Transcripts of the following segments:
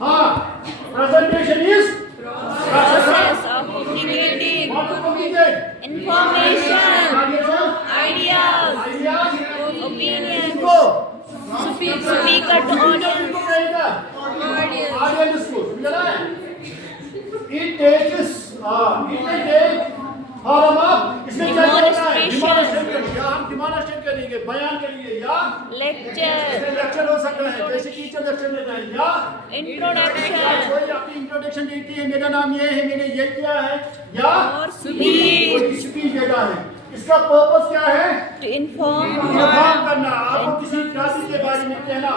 हाँ, presentation is Process of communicating what to communicate. information, ideas, Ideas, opinions, को speaker to audience. को कहेगा audience को समझ रहा है? It takes form of इसमें क्या करना है? Demonstration. या हम डिमॉन्स्ट्रेट करेंगे, बयान करेंगे या Lecture, लेक्चर हो सकता है, जैसे टीचर लेक्चर देता है या introduction, कोई अपनी इंट्रोडक्शन देती है, मेरा नाम ये है, मैंने ये किया है, या और speech कोई स्पीच देता है। इसका पर्पस क्या है? to inform इन्फॉर्म करना, आपको किसी टॉपिक के बारे में कहना,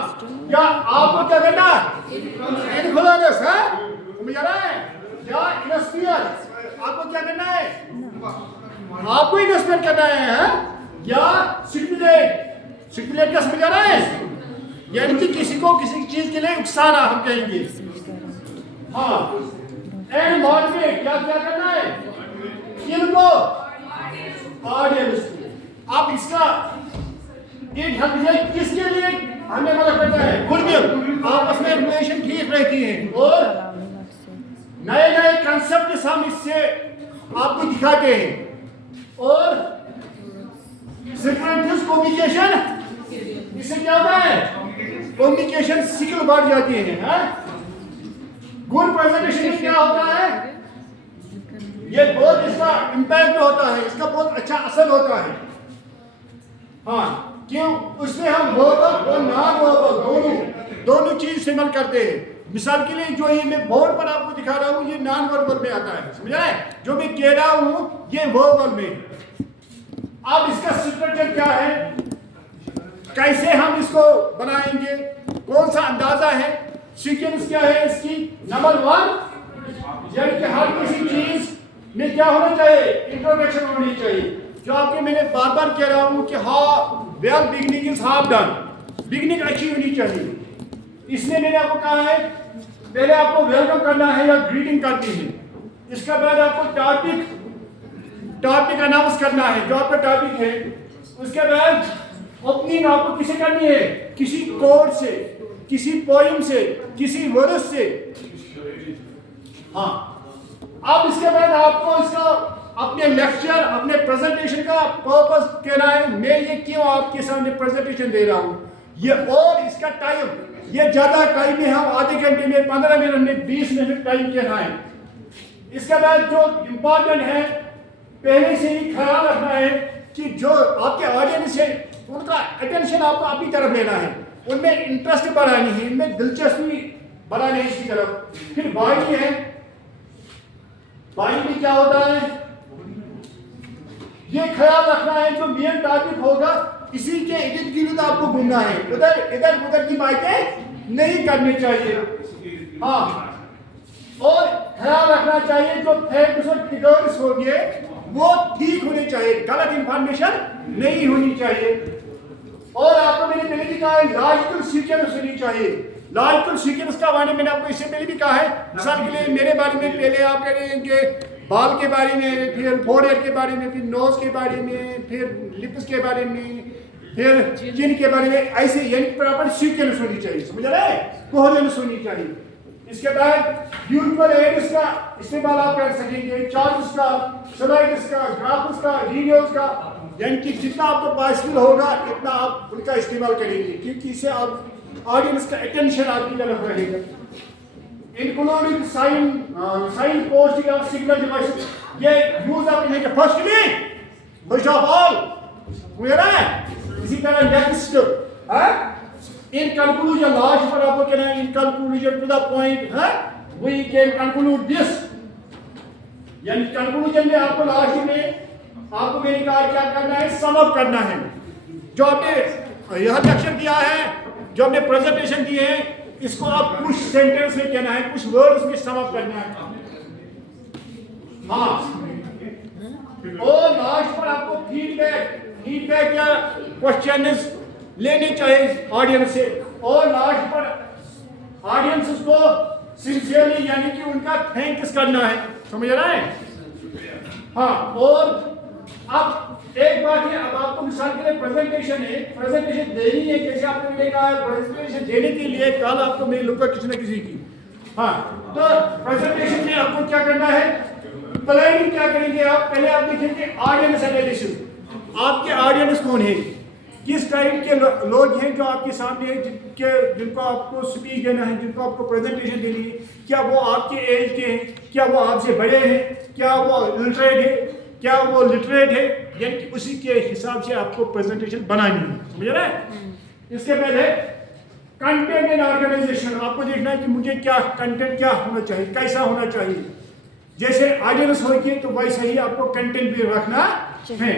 या आपको क्या करना? इन्फ्लुएंस है, समझ आ रहा है? या इंस्पायर, आपको क्या करना है? आपको इंस्पायर करना है, या स्टिमुलेट का समझ आ रहा है? यानी कि किसी को किसी चीज के लिए उकसाना हम कहेंगे। हाँ, एंड मोटिवेट, क्या क्या करना है? इनको ऑडियंस को। अब इसका एक हम किसके लिए हमें मदद करता है? गुडविल, आपस में रिलेशन ठीक रहती है और नए नए कंसेप्ट हम इससे आपको दिखाते हैं और सिंक्रोनस कम्युनिकेशन, इससे क्या होता है? कम्युनिकेशन स्किल बढ़ जाती है। गुड प्रेजेंटेशन में क्या होता है? ये बहुत इसका इम्पैक्ट होता है, इसका बहुत अच्छा असर होता है। हाँ, क्यों? उसमें हम वर्बल और नॉन वर्बल दोनों चीज इस्तेमाल करते हैं। मिसाल के लिए जो ये मैं बोर्ड पर आपको दिखा रहा हूँ, ये नॉन वर्बल में आता है, समझ रहे हैं? जो मैं कह रहा हूँ ये वर्बल में। अब इसका स्ट्रक्चर क्या है, कैसे हम इसको बनाएंगे, कौन सा अंदाजा है, सीक्वेंस क्या है इसकी? नंबर 1, यानी कि हर किसी चीज में क्या होना चाहिए? इंट्रोडक्शन होनी चाहिए। जो आपके मैंने बार बार कह रहा हूं कि हाँ, well beginning is half done, beginning अच्छी होनी चाहिए। इसलिए मैंने आपको कहा है पहले आपको वेलकम करना है या ग्रीटिंग करनी है, इसके बाद आपको टॉपिक अनाउंस करना है जो आपका टॉपिक है। उसके बाद ओपनिंग आपको किसे करनी है? किसी कोड से, किसी पोइम से, किसी वर्स से। हाँ, अब इसके बाद आपको इसका अपने लेक्चर, अपने प्रेजेंटेशन का पर्पस कहना है, मैं ये क्यों आपके सामने प्रेजेंटेशन दे रहा हूं, ये और इसका टाइम, ये ज्यादा टाइम में हम आधे घंटे में, 15 मिनट में, 20 मिनट टाइम कहना है। इसके बाद जो इम्पोर्टेंट है, पहले से ही ख्याल रखना है कि जो आपके ऑडियंस है उनका अटेंशन आपको अपनी तरफ लेना है, उनमें इंटरेस्ट बढ़ानी है, इनमें दिलचस्पी बढ़ानी है इसकी तरफ। फिर बॉडी है, बॉडी में क्या होता है, ये ख्याल रखना है जो मेन टॉपिक होगा इसी के इर्द गिर्द आपको घूमना है, उधर इधर उधर की बातें नहीं करनी चाहिए। हाँ, और ख्याल रखना चाहिए जो फैक्ट्स और फिगर्स होंगे वो ठीक होने चाहिए, गलत इंफॉर्मेशन नहीं होनी चाहिए। और आपको मैंने पहले भी कहा है लॉजिकल सीक्वेंस होनी चाहिए। लॉजिकल सीक्वेंस का बारे में मैंने आपको इससे पहले भी कहा है। मिसाल के लिए मेरे बारे में पहले आप करेंगे बाल के बारे में, फिर फोरहेड के बारे में, फिर नोज के बारे में, फिर लिप्स के बारे में, फिर चिन के बारे में, ऐसे यानी प्रॉपर सीक्वेंस होनी चाहिए, समझ रहे हैं? कोहेरेंस होनी चाहिए। इसके बाद ब्यूटीफुल एड्स का इस्तेमाल आप कर सकेंगे, चार्ट्स का, स्लाइड्स का, ग्राफ्स का, वीडियोस का, यानी कि जितना आपको पॉसिबल होगा इतना आप उनका इस्तेमाल करेंगे, क्योंकि इससे आप ऑडियंस का अटेंशन आपकी तरफ रहेगा। इंक्लूडिंग साइन पोस्ट या सिग्नल डिवाइस, ये यूज आप करेंगे फर्स्ट ऑफ ऑल, समझ रहे हैं? इसी तरह नेक्स्ट in conclusion, लास्ट पर आपको कहना है in conclusion to the point, we can conclude this, यानी कंक्लूजन में आपको लास्ट में आपको मैंने कहा क्या करना है, सम अप करना है। जो आपने यह लेक्चर दिया है, जो आपने प्रेजेंटेशन दी है, इसको आप कुछ सेंटेंस में कहना है, कुछ वर्ड्स में सम अप करना है। हाँ, और लास्ट पर आपको फीडबैक या क्वेश्चन लेने चाहिए ऑडियंस से, और लास्ट पर ऑडियंस को सिंसियरली यानी कि उनका थैंक्स करना है, समझ रहा है? हाँ, और अब एक बात है, अब आपको मिसाल के लिए प्रेजेंटेशन है, प्रेजेंटेशन देनी है, जैसे आपने मैंने कहा प्रेजेंटेशन देने के लिए कल आपको मैं लूंगा किसी न किसी की। हाँ, तो प्रेजेंटेशन में आपको क्या करना है, प्लानिंग क्या करेंगे आप, पहले आप देखेंगे ऑडियंस एनालिसिस। आपके ऑडियंस कौन है, किस टाइप के लोग हैं जो आपके सामने हैं, जिनको आपको स्पीच देना है, जिनको आपको प्रेजेंटेशन देनी है। क्या वो आपके एज के हैं, क्या वो आपसे बड़े हैं, क्या वो इलिटरेट है, क्या वो लिटरेट है, यानी कि उसी के हिसाब से आपको प्रेजेंटेशन बनानी है, समझ रहे हैं। इसके पहले कंटेंट एंड ऑर्गेनाइजेशन, आपको देखना है कि मुझे क्या कंटेंट क्या होना चाहिए, कैसा होना चाहिए। जैसे ऑडियंस होगी तो वैसा ही आपको कंटेंट भी रखना है।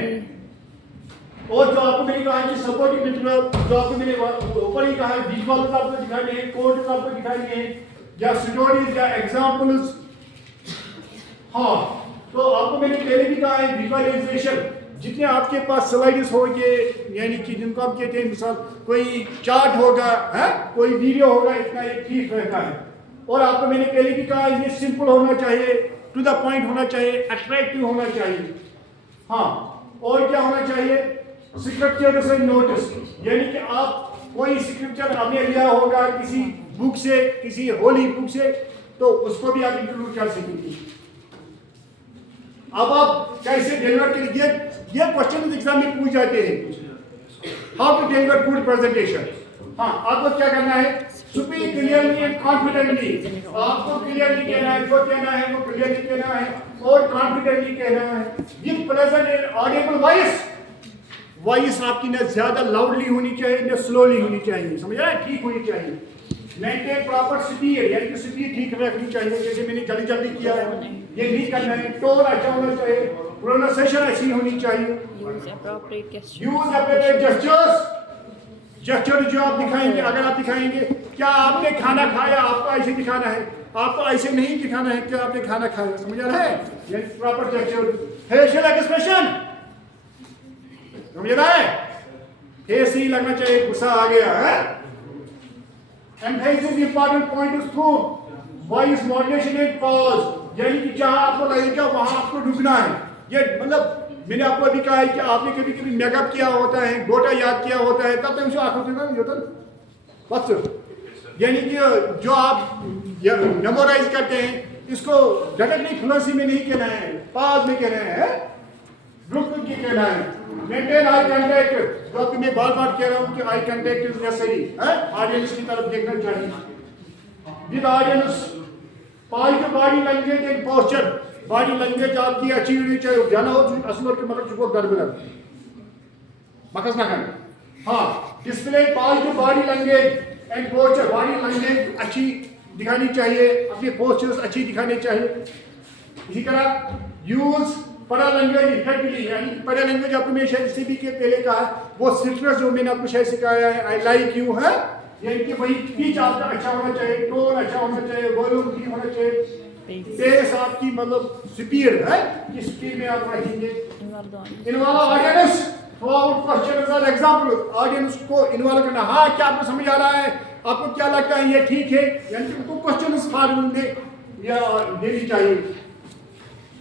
और जो आपको मैंने कहा कि सपोर्टिंग मटेरियल, जो आपको मैंने ऊपर ही कहा विजुअल्स आपको दिखाने हैं, कोड्स आपको दिखाने हैं, या स्टोरीज या एग्जांपल्स। हाँ, तो आपको मैंने पहले भी कहा है विजुअलाइजेशन, जितने आपके पास स्लाइड्स होंगे, यानी कि जिनको आप कहते हैं मिसाल कोई चार्ट होगा है, कोई वीडियो होगा, इतना एक ठीक रहता है। और आपको मैंने पहले भी कहा ये सिंपल होना चाहिए, टू द पॉइंट होना चाहिए, अट्रैक्टिव होना चाहिए। हाँ, और क्या होना चाहिए, स्क्रिप्चर से नोटिस, यानी कि आप कोई स्क्रिप्चर आपने लिया होगा किसी बुक से, किसी होली बुक से, तो उसको भी आप इंक्लूड कर सकेंगे। अब आप कैसे डिलीवर करेंगे, ये क्वेश्चन एग्जाम में पूछ जाते हैं, how to deliver good presentation. हाँ, आपको क्या करना है, स्पीक क्लियरली एंड कॉन्फिडेंटली। आपको क्लियरली कहना है, जो कहना है वो क्लियरली कहना है और कॉन्फिडेंटली कहना है, with pleasant and Audible voice. Voice आपकी ना ज्यादा लाउडली होनी चाहिए ना स्लोली होनी चाहिए, समझ रहे हैं, ठीक होनी चाहिए। मेंटेन प्रॉपर स्पीड, यानी कि स्पीड ठीक रखनी चाहिए, जैसे मैंने जल्दी जल्दी किया है ये नहीं करना है। टोन अच्छा होना चाहिए, प्रोनाउंसिएशन अच्छी होनी चाहिए। यूज एप्रोप्रिएट जेस्चर्स, जेस्चर जो आप दिखाएंगे, अगर आप दिखाएंगे क्या आपने खाना खाया, आपको ऐसे दिखाना है, आपको ऐसे नहीं दिखाना है कि आपने खाना खाया, समझ रहा है, ये प्रॉपर जेस्चर। फेशियल एक्सप्रेशन, समझ रहा है, फेस ही लगना चाहिए, गुस्सा आ गया है। Emphasis important point is through voice modulation and pause, यानी कि जहां आपको लगेगा वहां आपको रुकना है। ये मतलब मैंने आपको अभी कहा है कि आपने कभी कभी मेकअप किया होता है, गोटा याद किया होता है, तब तो आंखों से नहीं होता बस, यानी कि जो आप मेमोराइज करते हैं इसको डायरेक्टली फ्लुएंसी में नहीं कहना है, पाज में कहना है, रुक के कहना है। मेंटेन आई कांटेक्ट, जो कि मैं बार बार कह रहा हूं कि आई कांटेक्ट इज नेसेसरी है, ऑडियंस की तरफ देखना चाहिए। With audience point body language and posture, body language आपकी अच्छी होनी चाहिए, जाना हो असलर के मगर चुको गड़बड़ मकस ना कर। हाँ, display point body language and posture, body language अच्छी दिखानी चाहिए, अपने पोस्चर्स अच्छी दिखाने चाहिए। इसी तरह यूज परा लैंग्वेज इफेक्टिवली, यानी परा लैंग्वेज आपको मैं शायद इसी भी के पहले कहा, वो सिट्रस जो मैंने आपको शायद सिखाया है, आई लाइक यू है, यानी कि वही स्पीच आपका अच्छा होना चाहिए, टोन अच्छा होना चाहिए, वॉल्यूम ठीक होना चाहिए, पेस आपकी मतलब स्पीड है, किस स्पीड में आप रखेंगे। इन्वॉल्व ऑडियंस थ्रूआउट क्वेश्चंस और एग्जांपल, ऑडियंस को इन्वॉल्व करना। हाँ, क्या आपको समझ आ रहा है, आपको क्या लगता है ये ठीक है, यानी कि उनको क्वेश्चंस फॉर्म में या देनी चाहिए।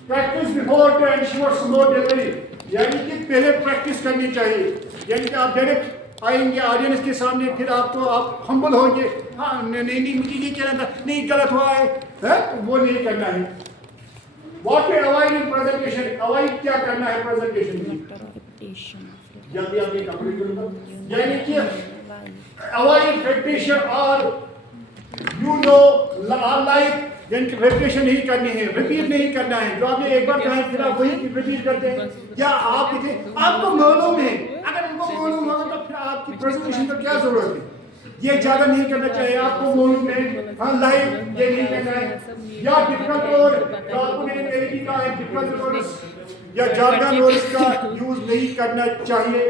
Practice before to ensure smooth delivery, यानी कि पहले प्रैक्टिस करनी चाहिए, यानी कि आप डायरेक्ट आएंगे ऑडियंस के सामने, फिर आपको आप हम्बल होंगे, हाँ नहीं मुझे ये कहना था, नहीं गलत हुआ है, तो वो नहीं करना है। What to avoid in presentation, avoid क्या करना है प्रेजेंटेशन में, जल्दी आपने कंप्लीट करूंगा, यानी कि अवॉइड रिपीटिशन और यू नो लाइक, यानी कि रिपीटिशन नहीं करनी है, रिपीट नहीं करना है, जो आपने एक बार कहा है फिर आप वही रिपीट करते हैं। या आप आपको मालूम है, अगर उनको मालूम होगा तो फिर आपकी प्रेजेंटेशन की क्या जरूरत है, ये ज्यादा नहीं करना चाहिए, आपको मालूम है, हाँ लाइव ये नहीं करना है। या डिफिकल्ट वर्ड, जो आपको मैंने पहले भी कहा है, डिफिकल्ट वर्ड्स या जार्गन वर्ड्स का यूज नहीं करना चाहिए।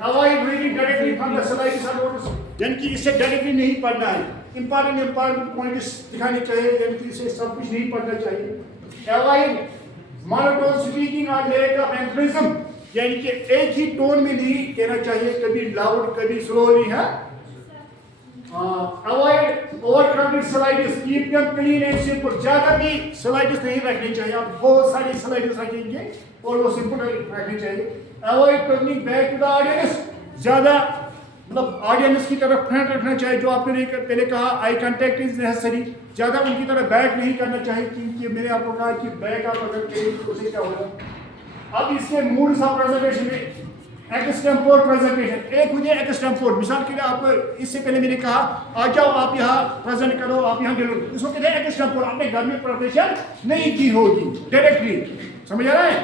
Avoid reading directly from the slides और नोट्स, यानी कि इससे डायरेक्टली नहीं पढ़ना है, इंपॉर्टेंट पॉइंट्स दिखाने चाहिए, यानी कि इसे सब कुछ नहीं पढ़ना चाहिए। अवॉइड मोनोटोन स्पीकिंग और लैक ऑफ एम्फेसिज्म, यानी कि एक ही टोन में नहीं कहना चाहिए, कभी लाउड कभी स्लोली है। Avoid over crowded slides, keep them clean and simple. ज्यादा भी स्लाइड्स नहीं रखनी चाहिए, आप बहुत सारी स्लाइड्स रखेंगे और वो सिंपल रखनी चाहिए। Avoid turning back to the audience, ज्यादा मतलब ऑडियंस की तरफ फ्रंट रखना चाहिए। जो आपने पहले कहा आई कांटेक्ट इज नेसेसरी, ज्यादा उनकी तरफ बैक नहीं करना चाहिए, क्योंकि मैंने आपको कहा कि बैक आप अगर करेंगे तो उसे क्या होगा। अब इसके मूड्स ऑफ प्रेजेंटेशन में एक्सटेम्पोर प्रेजेंटेशन, एक मुझे एक्सटेम्पोर, मिसाल के लिए आपको इससे पहले मैंने कहा आ जाओ आप यहाँ प्रेजेंट करो, आप यहाँ डिलीवर, इसको कहते हैं एक्सटेम्पोर। आपने घर में प्रेजेंटेशन नहीं की होगी डायरेक्टली, समझ आ रहा है।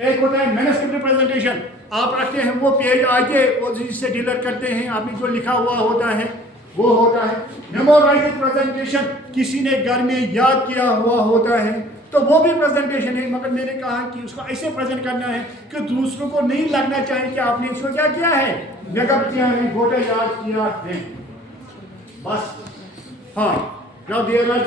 एक होता है मैन्युस्क्रिप्ट प्रेजेंटेशन, आप रखते हैं वो पेज आगे वो जिससे डीलर करते हैं, आपने जो लिखा हुआ होता है वो होता है। मेमोराइज्ड प्रेजेंटेशन, किसी ने घर में याद किया हुआ होता है तो वो भी प्रेजेंटेशन है, मगर मैंने कहा कि उसको ऐसे प्रेजेंट करना है कि दूसरों को नहीं लगना चाहिए कि आपने इसको क्या किया है, गजब किया है, गोटा याद किया है, बस। हाँ, now there are